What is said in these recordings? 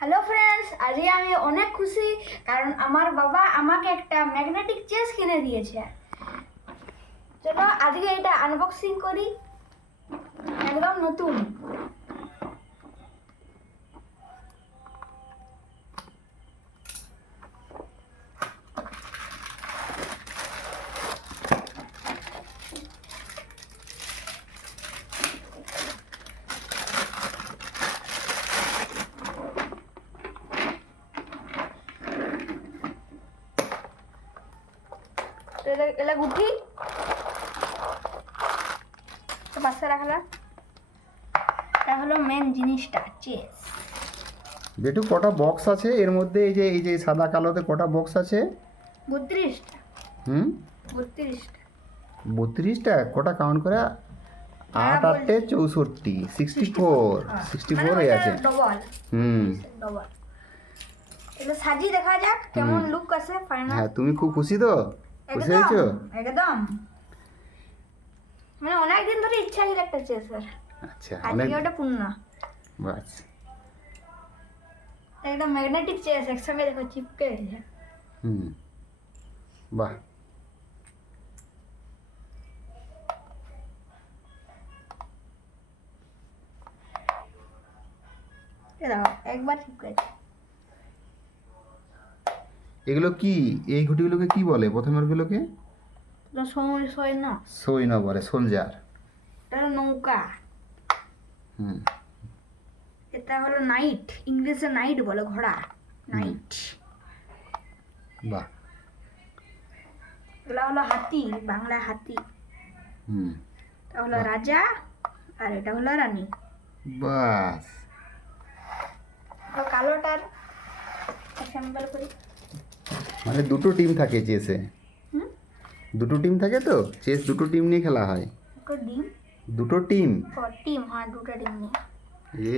Hello friends, আজকে আমি অনেক খুশি কারণ আমার বাবা আমাকে একটা ম্যাগনেটিক চেস কিনে দিয়েছে। চলো আজকে এটা আনবক্সিং করি, একদম নতুন। এলা গুটি পাশে রাখলাম। এটা হলো মেন জিনিসটা, চেস। বেটু কটা বক্স আছে এর মধ্যে? এই যে সাদা কালোতে কটা বক্স আছে? 32টা। 32টা। 32টা? কটা কাউন্ট করে? 8 8 64, 64 হয়ে আছে। ডবল। ডবল। এটা সাজিয়ে দেখা যাক কেমন লুক আছে ফাইনাল। হ্যাঁ, তুমি খুব খুশি তো? খুশি হয়েছো? একদম। মানে অনেক দিন ধরে ইচ্ছা ছিল একটা চেসের। আচ্ছা, আজকে ওটা পূর্ণ। বাস। একদম ম্যাগনেটিক চেস একসঙ্গে দেখো চিপকে গেছে। বাহ। দেখো একবার চিপকে গেছে। এগুলো কি? এই ঘুটিগুলোকে কি বলে? প্রথমেরগুলোকে এটা সৈন্য। সৈন্য বলে, সোলজার। এটা হলো নৌকা। এটা হলো নাইট, ইংলিশে নাইট বলে, ঘোড়া। নাইট। বাহ। এগুলো হলো হাতি, বাংলা হাতি। এটা হলো রাজা আর এটা হলো রানী। বাস। তো কালোটার অ্যাসেম্বল করি। মানে দুটো টিম থাকে চেসে? দুটো টিম থাকে তো? চেস দুটো টিম নিয়ে খেলা হয়? দুটো টিম? টিম, হ্যাঁ দুটো টিম নিয়ে।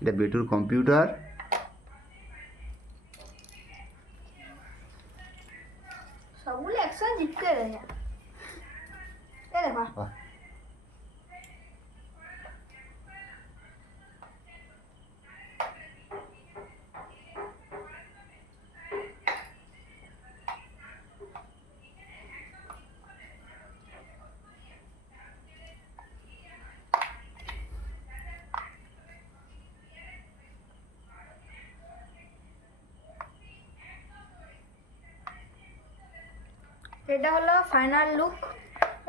এটা বেটুর কম্পিউটার। সবগুলো একসাথে চিপকে গেছে। এই দেখো। এটা হলো ফাইনাল লুক।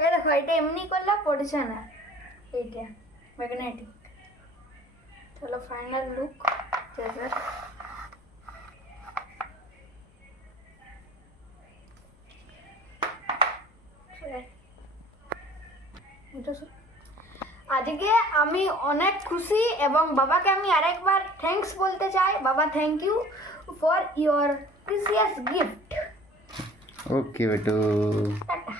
এই দেখো, এটা এমনি করলে পড়ছে না, এইটা ম্যাগনেটিক। হলো ফাইনাল লুক চেসের। আজকে আমি অনেক খুশি এবং বাবাকে আমি আরেকবার থ্যাঙ্কস বলতে চাই। বাবা, thank you for your precious gift. Okay বেটু। টাটা।